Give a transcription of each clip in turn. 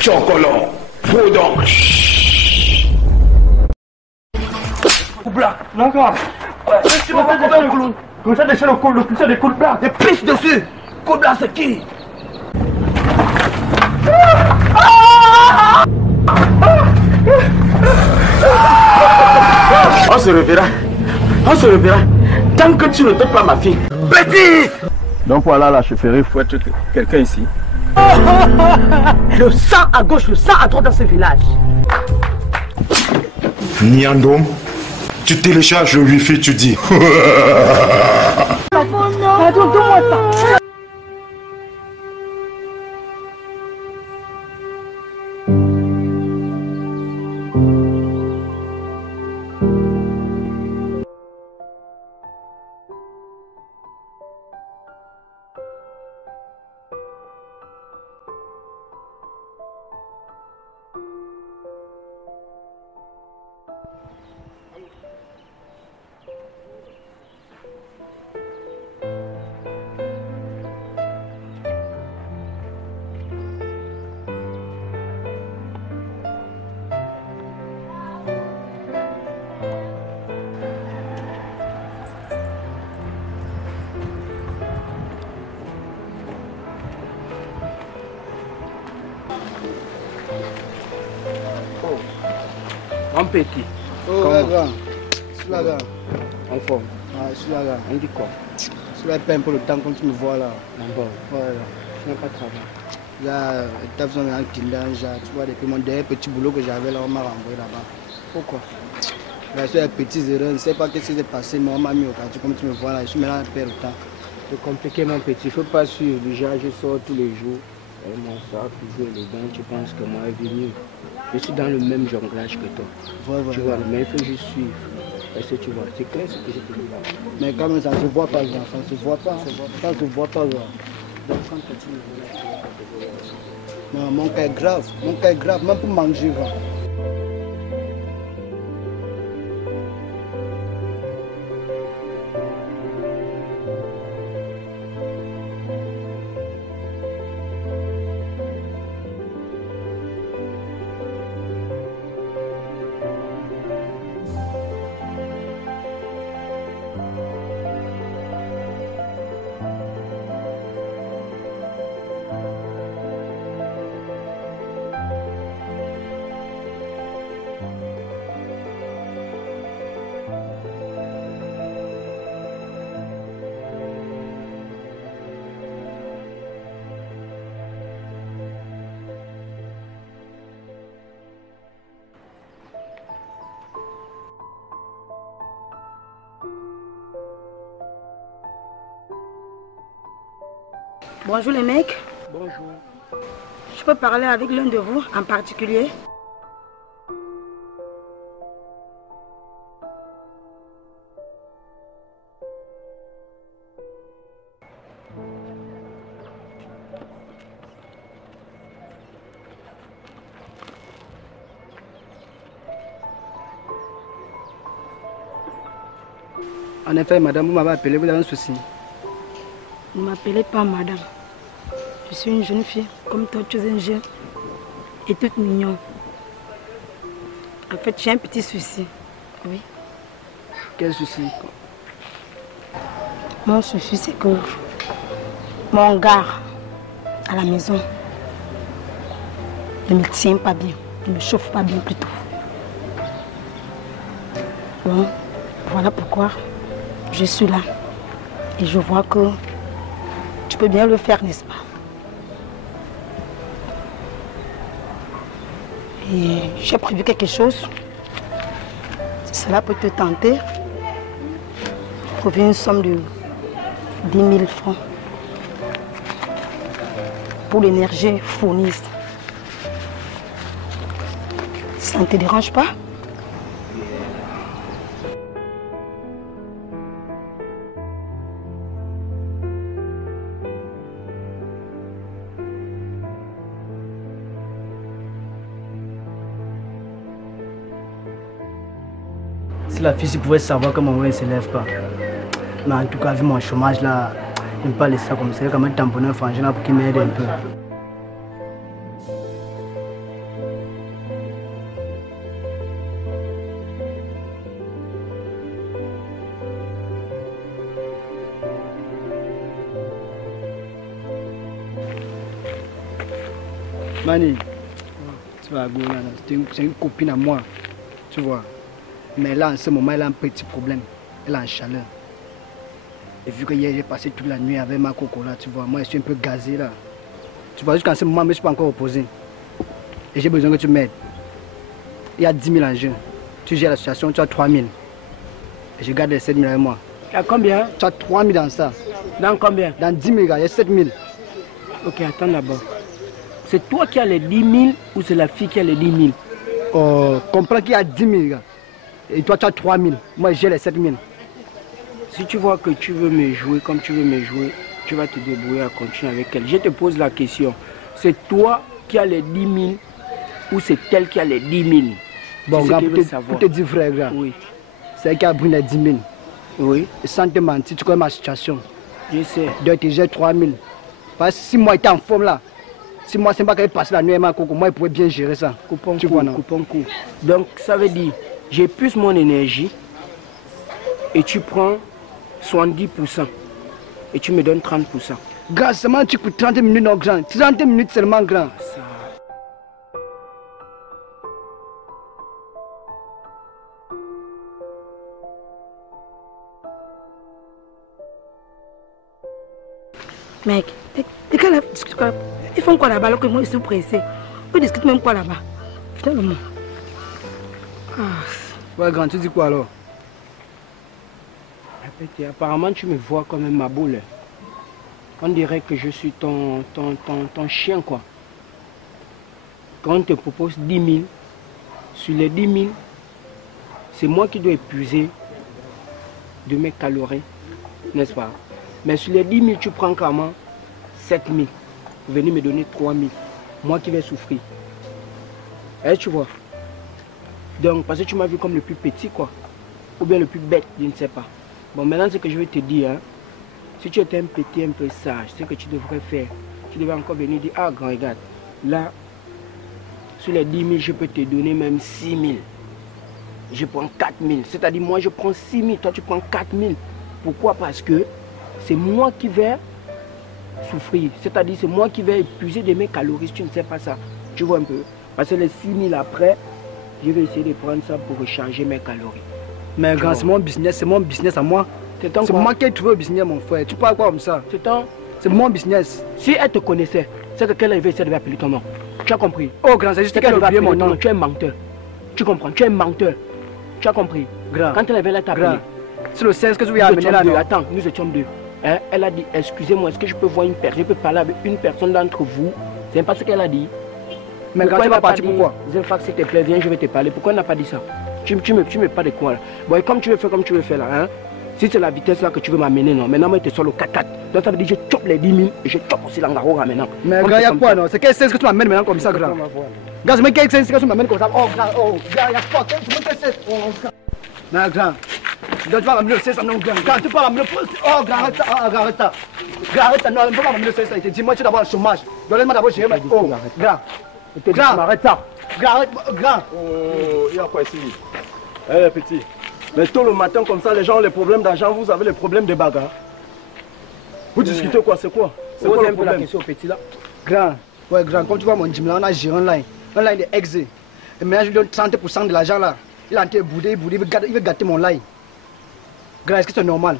Chocolat, Foudon. Black, d'accord. Tu vas faire le clou. Comme ça, déchire le col, le puissant des coups blancs. Des pistes dessus. Coup blanc, c'est qui? On se reverra. On se reverra. Tant que tu ne donnes pas ma fille. Petit! Donc voilà la chefferie, il faut être quelqu'un ici. Le sang à gauche, le sang à droite dans ce village. Nyandom, tu télécharges le wifi, tu dis. Pardon, donne-moi ça. Un petit. Oh, là, grand. Je suis là, grand. En forme. Ah, je suis là, grand. On dit quoi? Je suis là, peine pour le temps comme tu me vois là. Bon. Voilà. Je n'ai pas de travail. Là, tu as besoin d'un Kindan, tu vois, depuis mon dernier petit boulot que j'avais là, on m'a renvoyé là-bas. Pourquoi? Là, je suis un petit erreur, je ne sais pas ce qui s'est passé, mais on m'a mis au quartier comme tu me vois là. Je suis maintenant à perdre le temps. C'est compliqué, mon petit. Il ne faut pas suivre. Déjà, je sors tous les jours. Et mon sac, toujours élégant. Tu penses que moi, je venu. Je suis dans le même jonglage que toi. Voilà. Tu vois, mais il faut juste suivre. Est-ce que tu vois? C'est clair ce que je te dis là. Mais quand même, ça ne se voit pas, ça ne se voit pas. Ça ne se voit pas, là. Donc, quand tu me vois là, tu vas te voir. Non, mon cas est grave. Mon cas est grave, même pour manger, là. Bonjour les mecs. Bonjour. Je peux parler avec l'un de vous en particulier? En effet, madame, vous m'avez appelé, vous avez un souci. Ne m'appelez pas madame. Je suis une jeune fille, comme toi, tu es un jeune et toute mignonne. En fait, j'ai un petit souci. Oui. Quel souci? Mon souci, c'est que mon gars à la maison ne me tient pas bien, ne me chauffe pas bien plutôt. Bon, voilà pourquoi je suis là. Et je vois que tu peux bien le faire, n'est-ce pas? Et j'ai prévu quelque chose. Si cela peut te tenter, j'ai prévu une somme de 10 000 francs pour l'énergie fournie. Ça ne te dérange pas? Si la fille pouvait savoir que mon mari ne se lève pas. Mais en tout cas, vu mon chômage là, je ne peux pas laisser ça comme ça. Il y a quand même tamponner un frangin là pour qu'il m'aide un peu. Mani, tu vas go là, c'est une copine à moi, tu vois. Mais là, en ce moment, elle a un petit problème. Elle est en chaleur. Et vu que hier, j'ai passé toute la nuit avec ma coco là, tu vois, moi, je suis un peu gazé là. Tu vois, jusqu'à ce moment, je ne suis pas encore reposé. Et j'ai besoin que tu m'aides. Il y a 10 000 en jeu. Tu gères la situation, tu as 3 000. Et je garde les 7 000 avec moi. À combien? Tu as 3 000 dans ça. Dans combien? Dans 10 000, gars, il y a 7 000. Ok, attends d'abord. C'est toi qui as les 10 000 ou c'est la fille qui a les 10 000? Oh, comprends qu'il y a 10 000, gars. Et toi, tu as 3 000. Moi, j'ai les 7 000. Si tu vois que tu veux me jouer comme tu veux me jouer, tu vas te débrouiller à continuer avec elle. Je te pose la question. C'est toi qui as les 10 000 ou c'est elle qui a les 10 000? Bon, gars, pour te dire vrai, gars. Oui. C'est elle qui a pris les 10 000. Oui. Et sans te mentir, tu connais ma situation. Je sais. Donc, j'ai 3 000. Parce que si moi j'étais en forme là, si moi c'est pas qu'elle passe la nuit avec ma coco, moi je pourrais bien gérer ça. Coupon coup. Donc ça veut dire, j'ai plus mon énergie et tu prends 70% et tu me donnes 30%. Grand, seulement tu coûtes 30 minutes, non grand. 30 minutes seulement grand. Ça. Mec, ils font quoi là-bas alors que moi je suis pressé? Ils discutent même quoi là-bas? Finalement. Ouais, grand, tu dis quoi alors? Apparemment, tu me vois comme un maboule. On dirait que je suis ton chien, quoi. Quand on te propose 10 000, sur les 10 000, c'est moi qui dois épuiser de mes calories, n'est-ce pas? Mais sur les 10 000, tu prends comment 7 000. Venez me donner 3 000. Moi qui vais souffrir. Eh, tu vois? Donc, parce que tu m'as vu comme le plus petit, quoi. Ou bien le plus bête, je ne sais pas. Bon, maintenant, ce que je vais te dire, hein, si tu étais un petit, un peu sage, ce que tu devrais faire, tu devrais encore venir dire, ah, grand, regarde, là, sur les 10 000, je peux te donner même 6 000. Je prends 4 000. C'est-à-dire, moi, je prends 6 000, toi, tu prends 4 000. Pourquoi? Parce que c'est moi qui vais souffrir. C'est-à-dire, c'est moi qui vais épuiser de mes calories. Tu ne sais pas ça. Tu vois un peu? Parce que les 6 000 après, je vais essayer de prendre ça pour recharger mes calories. Mais grand, c'est mon business à moi. C'est moi qui ai trouvé le business, mon frère. Tu parles quoi comme ça? C'est mon business. Si elle te connaissait, c'est que qu'elle avait essayé de appeler ton nom. Tu as compris? Oh grand, c'est juste qu'elle a oublié mon nom. Tu es un menteur. Tu comprends? Tu es un menteur. Tu as compris? Grand. Quand elle avait là t'appeler. C'est le 16 que tu veux amener là. Attends, nous étions deux. Hein? Elle a dit, excusez-moi, est-ce que je peux voir une personne? Je peux parler avec une personne d'entre vous? C'est pas ce qu'elle a dit. Mais quand tu vas partir, pourquoi? Zelfax, s'il te plaît, viens, je vais te parler. Pourquoi elle n'a pas dit ça? Tu me parles de quoi là? Bon, et comme tu veux faire là, hein? Si c'est la vitesse là que tu veux m'amener, non? Maintenant, moi, je te sors le 4x4. Donc ça veut dire que je chope les 10 000 et je chope aussi l'Angara maintenant. Mais grand, il y a quoi non? C'est quel sens que tu m'amènes maintenant comme ça, grand? Grand, c'est quel sens que tu m'amènes comme ça? Oh, grand, oh, grand, il y a quoi? Quel sens? Oh, grand. Non, grand. Tu vas m'amener le 16, non, grand. Quand tu parles m'amener le... Oh, grand, arrête ça. Grand, arrête ça. Grand, arrête ça. Non, ne peux pas m'amener le 16. Dis-moi, tu dois avoir le chômage. Donne-moi d'abord, j'ai... Oh, grand. Grand, arrête ça. Grand. Oh, il y a quoi ici? Eh, petit. Mais tôt le matin, comme ça, les gens ont les problèmes d'argent, vous avez les problèmes de bagarre. Vous discutez quoi? C'est quoi? C'est quoi le problème? Question au petit là. Grand. Ouais, grand, comme tu vois mon gym là, on a géré un line de exé. Et maintenant, je lui donne 30% de l'argent là. Il a été boudé, il veut gâter mon line. Grand, est-ce que c'est normal?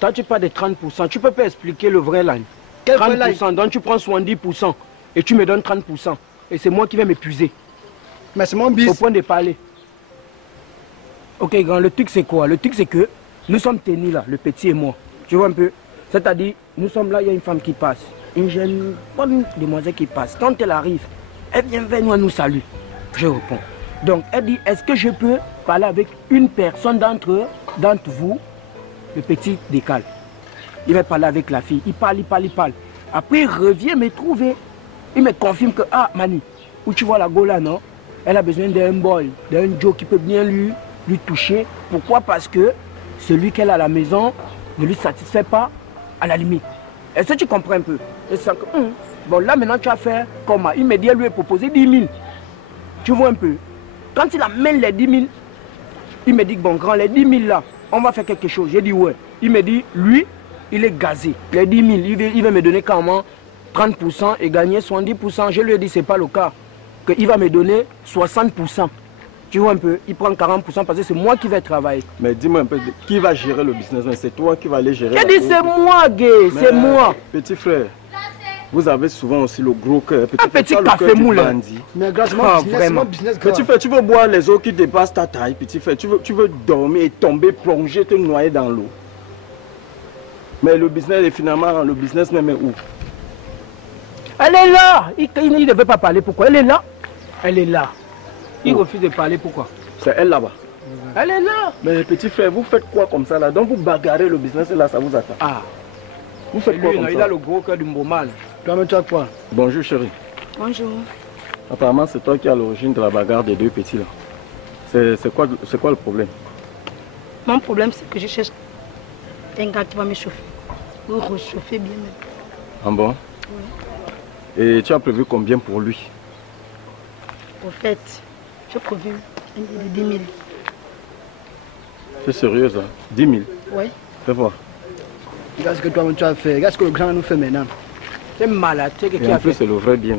Toi, tu parles de 30%. Tu peux pas expliquer le vrai line. Quel 30%, vrai line? donc tu prends 70% et tu me donnes 30%. Et c'est moi qui vais m'épuiser. Mais c'est mon bis. Au point de parler. Ok, grand, le truc c'est quoi? Le truc c'est que nous sommes tenus là, le petit et moi. Tu vois un peu? C'est-à-dire, nous sommes là, il y a une femme qui passe. Une jeune bonne demoiselle qui passe. Quand elle arrive, elle vient vers nous, elle nous salue. Je réponds. Donc, elle dit, est-ce que je peux parler avec une personne d'entre vous? Le petit décale. Il va parler avec la fille. Il parle. Après, il revient me trouver. Il me confirme que, ah, Mani, où tu vois la Gola, non? Elle a besoin d'un boy, d'un Joe qui peut bien lui toucher. Pourquoi? Parce que celui qu'elle a à la maison ne lui satisfait pas à la limite. Est-ce que tu comprends un peu? Et ça, Bon, là maintenant tu as fait comment? Il me dit, elle lui a proposé 10 000. Tu vois un peu. Quand il amène les 10 000, il me dit, bon grand, les 10 000 là, on va faire quelque chose. J'ai dit ouais. Il me dit, lui, il est gazé. Les 10 000, il va me donner carrément 30% et gagner 70%. Je lui ai dit, c'est pas le cas. Qu'il va me donner 60%. Tu vois un peu, il prend 40% parce que c'est moi qui vais travailler. Mais dis-moi un peu, qui va gérer le business? C'est toi qui vas aller gérer. J'ai dit, c'est moi, gay, c'est moi. Petit frère, vous avez souvent aussi le gros cœur. Un petit café moule. Mais grâce à mon business, petit frère, tu veux boire les eaux qui dépassent ta taille, petit frère. Tu veux dormir et tomber, plonger, te noyer dans l'eau. Mais le business est finalement, le business même est où? Elle est là. Il ne devait pas parler. Pourquoi? Elle est là. Elle est là. Il refuse de parler. Pourquoi? C'est elle là-bas. Elle est là. Mais petit frère, vous faites quoi comme ça là? Donc vous bagarrez le business et là ça vous attend. Ah. Vous faites quoi Lui, comme non, ça? il a le gros cœur du Mbomal. Toi-même, tu as quoi? Bonjour chérie. Bonjour. Apparemment c'est toi qui as l'origine de la bagarre des deux petits là. C'est quoi le problème? Mon problème, c'est que je cherche un gars qui va me chauffer. Ou réchauffer bien même. Ah bon? Oui. Et tu as prévu combien pour lui? Au fait, j'ai prévu un de 10 000. C'est sérieux ça? 10 000? Oui. Fais voir. Regarde ce que toi-même tu as fait. Regarde ce que le grand nous fait maintenant. C'est malade. Tu sais Et qui en a plus fait? c'est le vrai bien.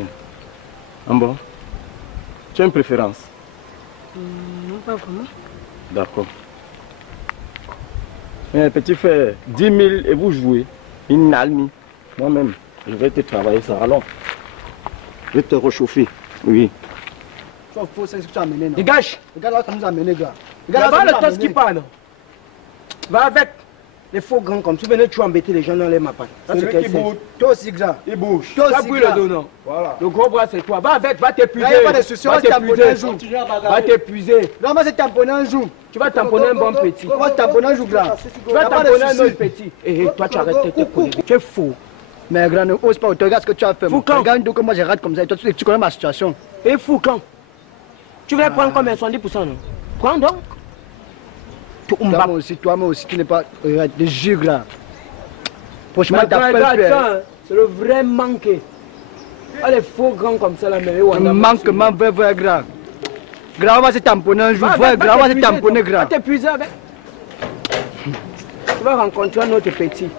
Ah bon? Tu as une préférence? Non, pas vraiment. D'accord. Mais petit frère, 10 000 et vous jouez. Une almi. Moi-même, je vais te travailler ça. Alors, je vais te réchauffer. Oui. Tu as faux, c'est ce que tu as amené. Non? Dégage. Regarde là, ça nous a amené, gars. Regarde le toss qui parle. Va avec les faux grands comme tu venais, tu embêter les gens dans les mapas. Ça c'est quel sens? Toi aussi, grand. Il bouge. Toi Ça aussi, brûle le grand. dos, non? Voilà. Le gros bras c'est toi. Va avec, va t'épuiser. Il n'y a pas de souci, on va tamponner un jour. Va t'épuiser. Non, moi, c'est tamponner un jour. Tu vas tamponner un bon petit. On va tamponner un jour, grand. Tu vas tamponner un autre petit. Et toi tu arrêtes de te connaître. Tu es fou. Mais grand, ne ose pas, regarde ce que tu as fait. Foucan. Regarde donc comment je rate comme ça. Et toi, tu connais ma situation. Et fou quand? Tu veux prendre combien? 70% non? Prends donc. Toi-même aussi, tu n'es pas de jus, grand. Franchement, t'as pas le faire. C'est le vrai manqué. Ah, les faux grands comme ça là, mais Manquement, vrai, grand. Grand, on va se tamponner un jour. Vrai, grand, on va se tamponner, grand. Va t'épuiser avec. Tu vas rencontrer un autre petit.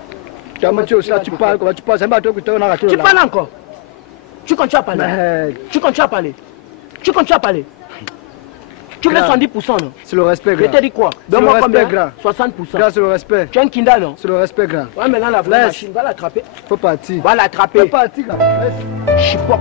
Toi-même, tu aussi là, tu parles, comment tu parles. C'est pas toi que tu as raté. Tu parles encore. Tu continues à parler. Mais Tu continues à parler. Tu continues à parler. Tu veux 70% non? c'est le respect, Je grand. t'ai dit quoi? C'est le Donne-moi respect, combien? grand. 60%. Grand, c'est le respect. Tu es un kinda non? C'est le respect, grand. Ouais, maintenant la vraie Laisse. machine, va l'attraper. Faut partir. Va l'attraper. Faut partir, grand. Laisse. Chipop.